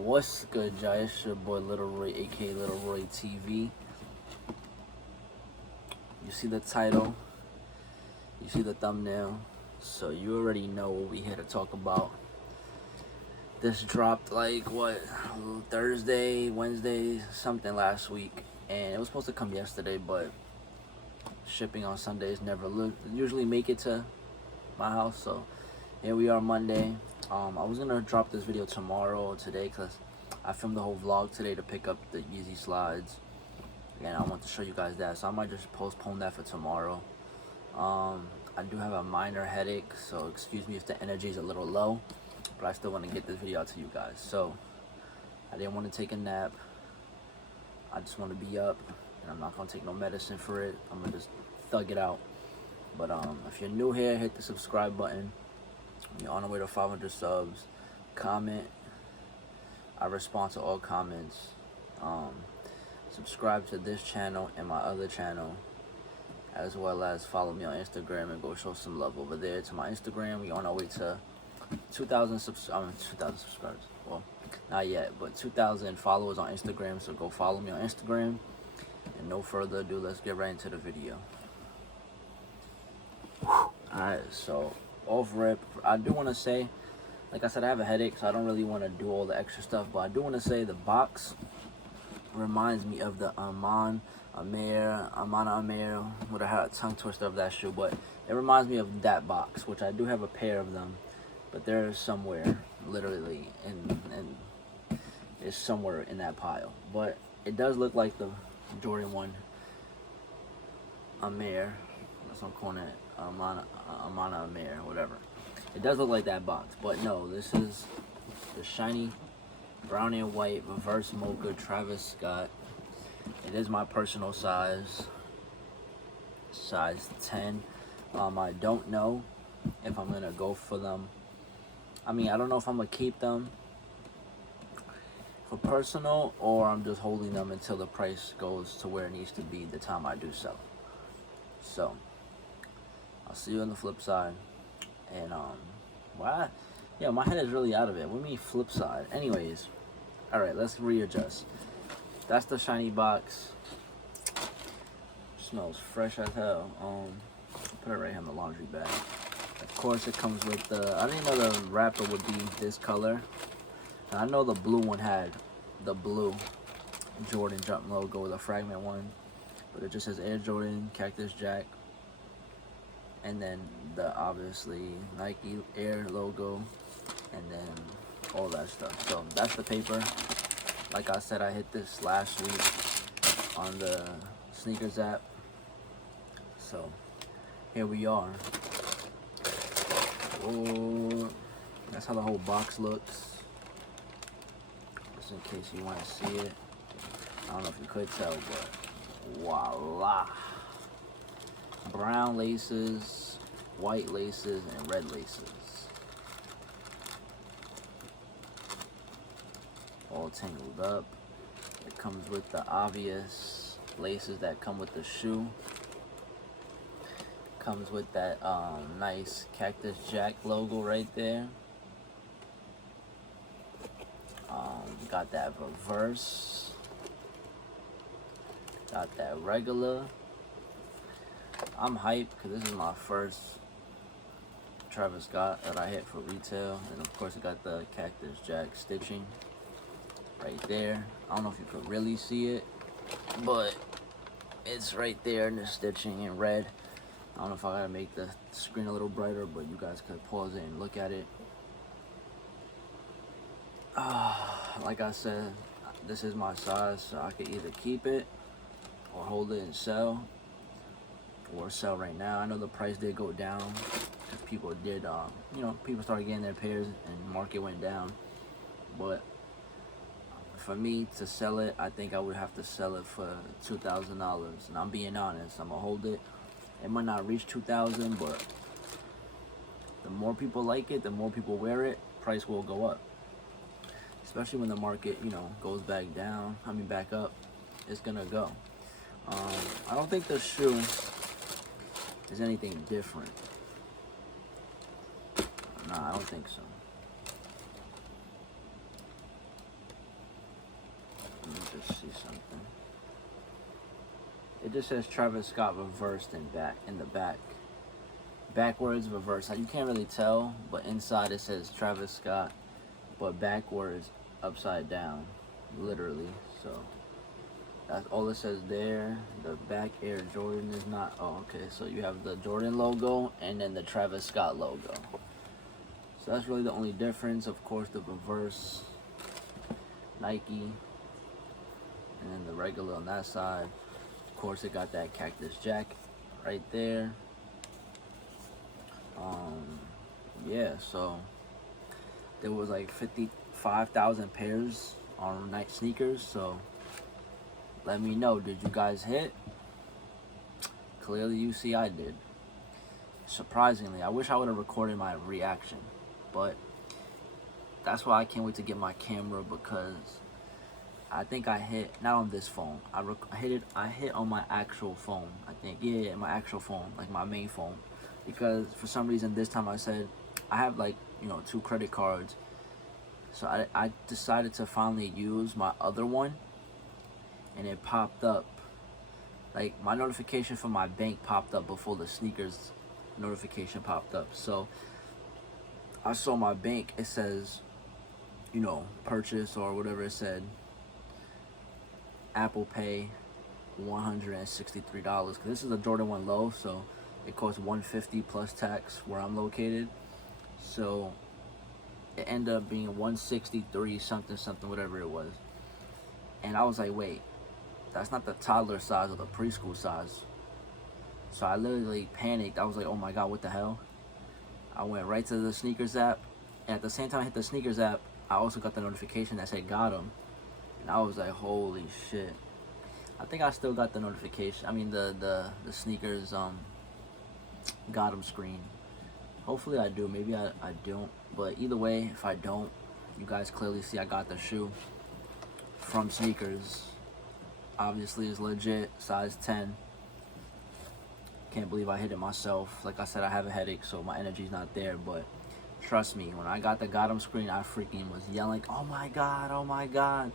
What's good, y'all? It's your boy Little Roy, aka Little Roy TV. You see the title, you see the thumbnail, so you already know what we here to talk about. This dropped like what, Thursday, Wednesday, something last week, and it was supposed to come yesterday, but shipping on Sundays never usually make it to my house. So here we are, Monday. I was gonna drop this video tomorrow or today because I filmed the whole vlog today to pick up the Yeezy slides, and I want to show you guys that, so I might just postpone that for tomorrow. I do have a minor headache, so excuse me if the energy is a little low, but I still want to get this video out to you guys. So I didn't want to take a nap, I just want to be up, and I'm not gonna take no medicine for it. I'm gonna just thug it out. But if you're new here, hit the subscribe button. You're on the way to 500 subs. Comment. I respond to all comments. Subscribe to this channel and my other channel, as well as follow me on Instagram and go show some love over there to my Instagram. We're on our way to 2,000 subscribers. Well, not yet, but 2,000 followers on Instagram. So go follow me on Instagram. And no further ado, let's get right into the video. Alright, so off rip, I do want to say, like I said, I have a headache, so I don't really want to do all the extra stuff, but I do want to say the box reminds me of the Amana Amir, would have had a tongue twister of that shoe, but it reminds me of that box, which I do have a pair of them, but they're somewhere, literally, and it's somewhere in that pile. But it does look like the Jordan 1 Amir, that's what I'm calling it, Amana Amir, whatever. It does look like that box, but no, this is the shiny brown and white reverse MOCHA Travis Scott. It is my personal size 10. I don't know if I'm gonna go for them. I mean, I don't know if I'm gonna keep them for personal, or I'm just holding them until the price goes to where it needs to be the time I do sell. So I'll see you on the flip side. And yeah, my head is really out of it. What do you mean flip side? Anyways, all right, let's readjust. That's the shiny box. Smells fresh as hell. Put it right here in the laundry bag. Of course, it comes with the, I didn't know the wrapper would be this color. And I know the blue one had the blue Jordan Jump logo, the fragment one, but it just says Air Jordan, Cactus Jack, and then the obviously Nike Air logo, and then all that stuff. So that's the paper. Like I said, I hit this last week on the sneakers app. So here we are. Oh, that's how the whole box looks. Just in case you want to see it. I don't know if you could tell, but voila. Brown laces, white laces, and red laces. All tangled up. It comes with the obvious laces that come with the shoe. Comes with that nice Cactus Jack logo right there. Got that reverse. Got that regular. I'm hyped because this is my first Travis Scott that I hit for retail. And of course, it got the Cactus Jack stitching right there. I don't know if you could really see it, but it's right there in the stitching in red. I don't know if I gotta make the screen a little brighter, but you guys could pause it and look at it. Like I said, this is my size, so I could either keep it or hold it and sell, or sell right now. I know the price did go down because people did, people started getting their pairs and the market went down. But for me to sell it, I think I would have to sell it for $2,000. And I'm being honest, I'm gonna hold it. It might not reach 2,000, but the more people like it, the more people wear it, price will go up. Especially when the market, goes back up, it's gonna go. I don't think the shoe is anything different. Nah, I don't think so. Let me just see something. It just says Travis Scott reversed in the back. Backwards, reverse. You can't really tell, but inside it says Travis Scott, but backwards, upside down, literally. So that's all it says there. The back Air Jordan is not. Oh, okay. So you have the Jordan logo and then the Travis Scott logo. So that's really the only difference. Of course, the reverse Nike, and then the regular on that side. Of course, it got that cactus jack right there. Yeah, so there was like 55,000 pairs on night sneakers. So let me know, did you guys hit? Clearly you see I did. Surprisingly, I wish I would have recorded my reaction, but that's why I can't wait to get my camera, because I think I hit, not on this phone, I hit on my actual phone, I think. Yeah, my actual phone, like my main phone, because for some reason this time I said I have like, 2 credit cards, so I decided to finally use my other one, and it popped up, like my notification from my bank popped up before the sneakers notification popped up. So I saw my bank, it says, purchase or whatever it said, Apple Pay, $163, because this is a Jordan 1 low, so it costs $150 plus tax where I'm located. So it ended up being $163 something, whatever it was. And I was like, wait, that's not the toddler size or the preschool size. So I literally panicked. I was like, oh my god, what the hell? I went right to the sneakers app, and at the same time I hit the sneakers app, I also got the notification that said got them. And I was like, holy shit. I think I still got the notification. I mean the sneakers got them screen. Hopefully I do. Maybe I don't. But either way, if I don't, you guys clearly see I got the shoe from Sneakers. Obviously it's legit, size 10. Can't believe I hit it myself. Like I said, I have a headache, so my energy's not there. But trust me, when I got the got 'em screen, I freaking was yelling, oh my god, oh my god.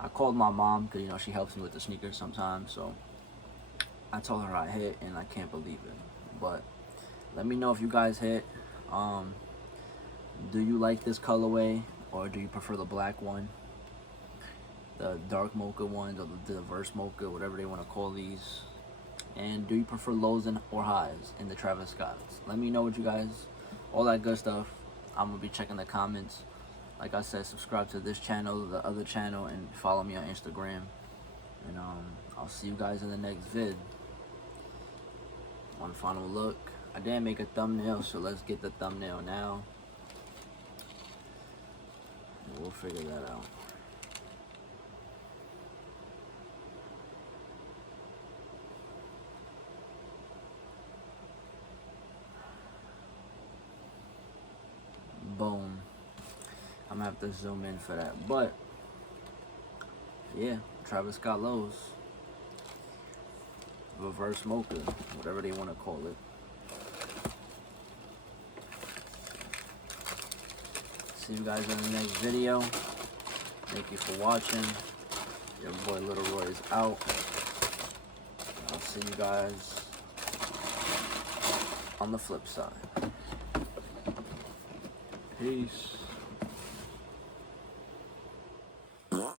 I called my mom, because she helps me with the sneakers sometimes, so I told her I hit, and I can't believe it. But let me know if you guys hit. Do you like this colorway, or do you prefer the black one, the dark mocha ones, or the diverse mocha, whatever they want to call these? And do you prefer lows or highs in the Travis Scotts? Let me know what you guys, all that good stuff. I'm gonna be checking the comments. Like I said, subscribe to this channel, the other channel, and follow me on Instagram. And I'll see you guys in the next vid. One final look. I didn't make a thumbnail, so let's get the thumbnail now. And we'll figure that out. Boom. I'm gonna have to zoom in for that. But yeah, Travis Scott lows. Reverse mocha, whatever they want to call it. See you guys in the next video. Thank you for watching. Your boy Little Roy is out. I'll see you guys on the flip side. Peace.